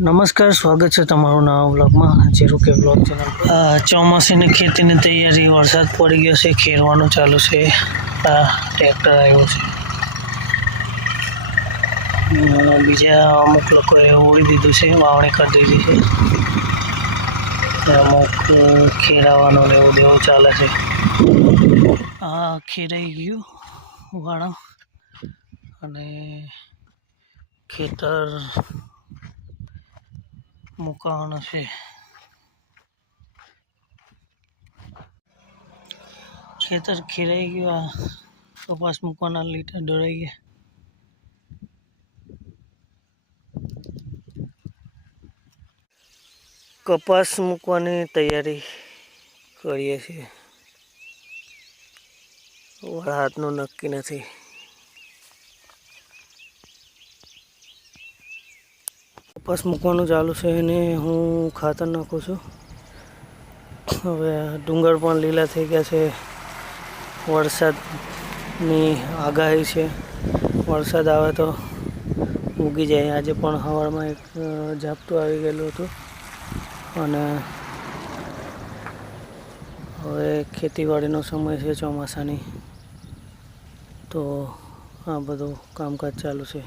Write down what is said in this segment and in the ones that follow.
नमस्कार, स्वागत है तमारू नवा व्लॉग में जीरो के व्लॉग चैनल पर। ચોમાસીની ખેતીની તૈયારી વરસાદ પડી ગયો છે, ખેરવાનું ચાલુ છે। ટ્રેક્ટર આવ્યો છે, બીજા અમુક લોકોએ ઓળી દીધું છે, વાવણી કરી દીધી છે, અમુક ખેરાવાનું ને એવું દેવું ચાલે છે। આ ખેરાઈ ગયું વાળા અને ખેતર मुकाना से खेतर खेराई गया, कपास मुकाना लीटर डराई गया। कपास मुकवानी तैयारी करीए छीए, हाथनु नक्की नथी। कपास मूकवानुं चालू है ने हूँ खातर नाखू छूं। हवे डूंगर पण लीला थई गया छे, वरसादनी आगाही छे, वरसाद आवे तो उगी जाए। आज पण हवारमां एक झापटुं आवी गयेलुं हतुं अने हवे खेतीवाड़ीनो समय छे ચોમાસાની, तो आ बधुं कामकाज चालू छे।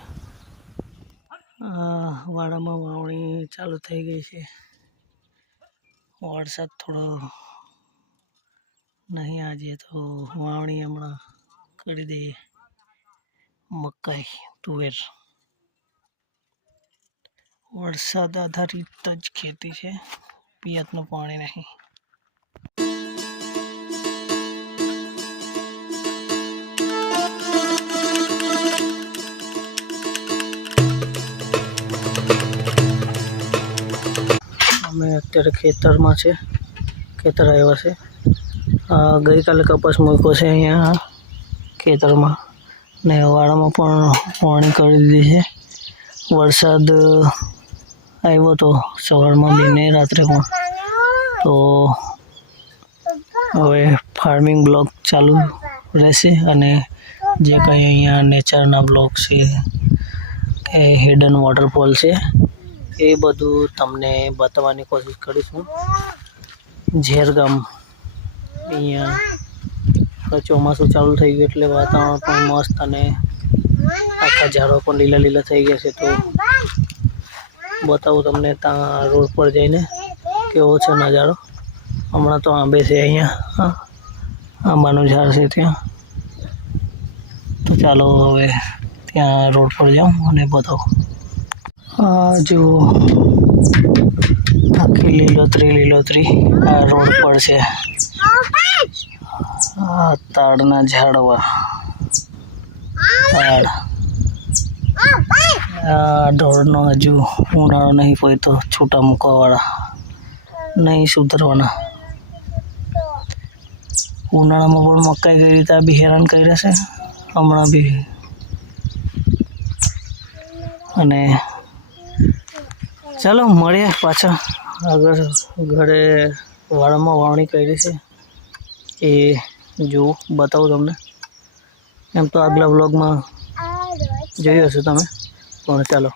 वाड़ा में वावणी चालू थई गई है। वरसाद थोड़ो नहीं आज तो वावणी हमणा करी दे। मकाई तुवेर वरसाद आधारित ज खेती है, पियतनु पाणी नहीं। અમે અત્યારે ખેતરમાં છે, ખેતર આવ્યા છે। ગઈકાલે કપાસ મૂક્યો છે અહીંયા ખેતરમાં ને વાડામાં પણ પાણી કરી દીધી છે। વરસાદ આવ્યો તો સવારમાં બી ને રાત્રે પણ, તો હવે ફાર્મિંગ બ્લોગ ચાલુ રહેશે અને જે કંઈ અહીંયા નેચરના બ્લોગ છે કે હિડન વોટરફોલ છે એ બધું તમને બતાવવાની કોશિશ કરીશું। ઝેરગામ અહીંયા ચોમાસું ચાલુ થઈ ગયું એટલે વાતાવરણ પણ મસ્ત અને આખા ઝાડો પણ લીલા લીલા થઈ ગયા છે, તો બતાવું તમને ત્યાં રોડ પર જઈને કેવો છે નજારો। હમણાં તો આંબે છે, અહીંયા આંબાનું ઝાડ છે ત્યાં, તો ચાલો હવે ત્યાં રોડ પર જાઉં અને બતાવું। जो आखी लीलोतरी लीलोतरी आ रोड पर है। ताड़ना झाड़वा ताड़ ढोरनो हजू उनाळो नहीं पड़े तो छूटा मूकवावाळा नहीं सुधरवाना। उनाळामां पण मकाई गई रीते बी हैरान कर्या छे हमणां बी। अने चलो मळीए पाछा आगळ घरे वाड़ामां वावणी करी छे ए जो बतावुं तमने। एम तो आगला व्लॉग में जोयुं हशे तमे, पण चालो।